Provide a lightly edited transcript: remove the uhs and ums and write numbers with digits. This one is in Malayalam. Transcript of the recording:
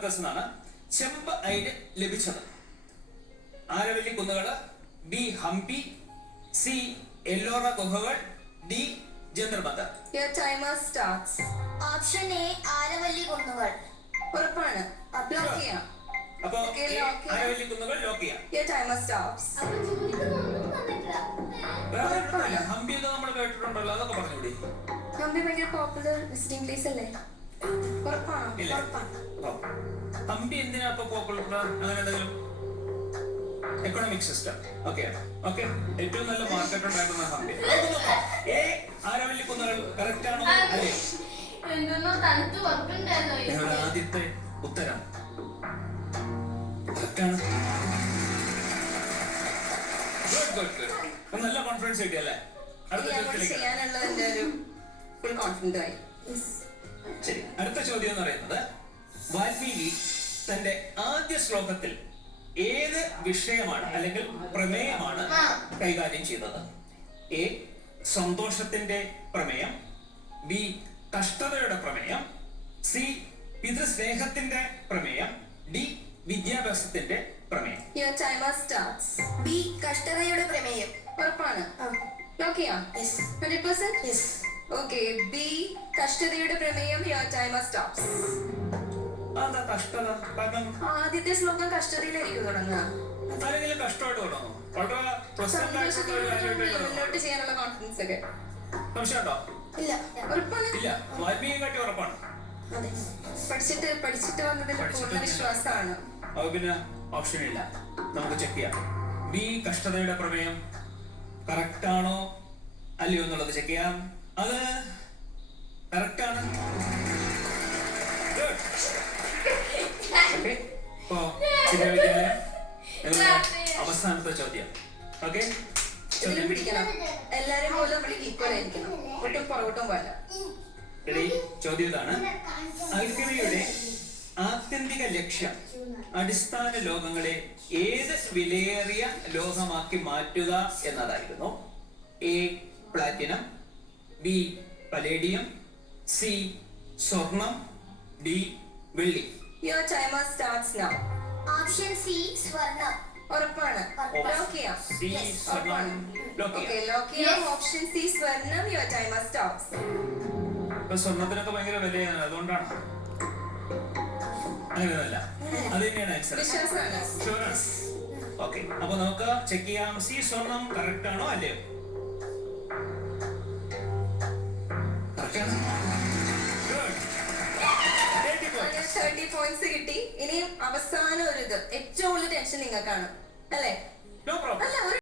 വർക്കേഴ്സ് എന്നാണ് ചെമ്പ് അയിര് ലഭിച്ചത്? ആരവല്ലി കുന്നുകള്, ബി ഹംപി, സി എല്ലോറ ഗുഹകൾ, D Jantar Mantar. Your timer starts. Option A Aravalli കുന്നുകൾ. ഉറപ്പാണ്? ലോക്ക് ചെയ്യാം. അപ്പോ Okay, lock ചെയ്യാം. ആരവല്ലി കുന്നുകൾ ലോക്ക് ചെയ്യാം. Your timer stops. വേറെ ഒന്നുമില്ല. ഹംപി ഒക്കെ നമ്മൾ കേട്ടിട്ടുണ്ടല്ലോ, അതൊക്കെ പറഞ്ഞുകൂടി. ഹംപി ഭയങ്കര പോപ്പുലർ വിസിറ്റിംഗ് പ്ലേസ് അല്ലേ? ഉറപ്പാണോ? ഇല്ല. ഓ. ഹംപി എന്തിനാ ഇപ്പൊ പോപ്പുലർ? അങ്ങനെ എന്തെങ്കിലും എക്കണോമിക് സിസ്റ്റം ഓക്കെ ഓക്കെ. ഏറ്റവും നല്ല മാർക്കറ്റ് ഉണ്ടാക്കുന്ന ഹംപി. ഏ ആരവല്ലി കുന്നുകൾ കറക്റ്റ് ആണോ അല്ലേ? നിങ്ങളുടെ ആദ്യത്തെ ഉത്തരം കറക്റ്റാണ്. Good good good. നല്ല കോൺഫിഡൻസ് കിട്ടിയല്ലേ? അടുത്ത ചോദ്യത്തിലേക്ക്. ചെയ്യാനുള്ളതിന്റെ ഒരു ഫുൾ കോൺഫിഡന്റ് ആയി. ശരി, അടുത്ത ചോദ്യം എന്ന് പറയുന്നത് വാൽമീകി തന്റെ ആദ്യ ശ്ലോകത്തിൽ ഏത് വിഷയമാണ് അല്ലെങ്കിൽ പ്രമേയമാണ് കൈകാര്യം ചെയ്തത്? എ സന്തോഷത്തിന്റെ പ്രമേയം, ബി കഷ്ടതയുടെ പ്രമേയം, സി പിതൃസ്നേഹത്തിന്റെ പ്രമേയം, ഡി വിദ്യാഭ്യാസത്തിന്റെ പ്രമേയം. Your timer starts. ബി കഷ്ടതയുടെ പ്രമേയം. ഉറപ്പാണ്? ലോക്ക് ചെയ്യാം. 100%? ഓക്കെ, ബി കഷ്ടതയുടെ പ്രമേയം. Your timer stops. അതാ കഷ്ടത? കാരണം ആദ്യത്തെ ശ്ലോകം കഷ്ടതയിലായിരിക്കും തുടങ്ങുക. ആരെങ്കിലും കഷ്ടമായിട്ട് തുടങ്ങും? വളരെ പ്രസന്റ് ആയിട്ടുള്ള ഒരു കാര്യമായിട്ട് മുന്നോട്ട് ചെയ്യാനുള്ള കോൺഫിഡൻസ് ഒക്കെ. സംശയമുണ്ടോ? ഇല്ല. ഉറപ്പാണ്? ഇല്ല, വാൽമീകി കാട്ടി ഉറപ്പാണ്. അതെ. പഠിച്ചിട്ട് വന്നതിൽ പൂർണ്ണ വിശ്വാസമാണ്. അപ്പൊ പിന്നെ ഓപ്ഷൻ ഇല്ല, നമുക്ക് ചെക്ക് ചെയ്യാം. ബി കഷ്ടതയുടെ പ്രമേയം കറക്റ്റ് ആണോ അല്ലയോ എന്നുള്ളത് ചെക്ക് ചെയ്യാം. അത് കറക്റ്റ് ആണ്. ഓക്കെ, ഇപ്പോ വിദ്യാലയം അവസാനത്തെ ചോദ്യം. ഓക്കെ, ഇതിലും പിടിക്കണം. എല്ലാരും പോലെ നമ്മൾ ഈക്വൽ ആയിരിക്കണം. ഒട്ടും പുറകോട്ടും പോലെ. ചോദ്യം ഇതാണ്: അൽക്കെമിയുടെ ആത്യന്തിക ലക്ഷ്യം അടിസ്ഥാന ലോകങ്ങളെ ഏത് വിലയേറിയ ലോകമാക്കി മാറ്റുക എന്നതായിരുന്നു? A platinum, B palladium, C സ്വർണം, ഡി വെള്ളി. Your timer starts now. Option C സ്വർണം. ഉറപ്പാണ്? ലോക്ക് ചെയ്യാം. സി സ്വർണം ലോക്ക് ഓക്കെ, ചെയ്യാം. ലോക്ക് ചെയ്യാം. ഓപ്ഷൻ സി സ്വർണം. Your timer stops. ഇപ്പൊ സ്വർണത്തിനൊക്കെ ഭയങ്കര വിലയാണ്, അതുകൊണ്ടാണ്. അങ്ങനെയല്ല, അത് തന്നെയാണ് ആൻസർ. വിശ്വാസമാണ്. ഓക്കെ, അപ്പൊ നമുക്ക് ചെക്ക് ചെയ്യാം. സി സ്വർണം കറക്റ്റ് ആണോ അല്ലയോ? കറക്റ്റ് ആണ്. 30 പോയിന്റ്സ് കിട്ടി. ഇനി അവസാനം ഒരു ഇത് ഏറ്റവും വലിയ ടെൻഷൻ നിങ്ങൾക്കാണ് അല്ലേ? No problem. അല്ല, ഒരു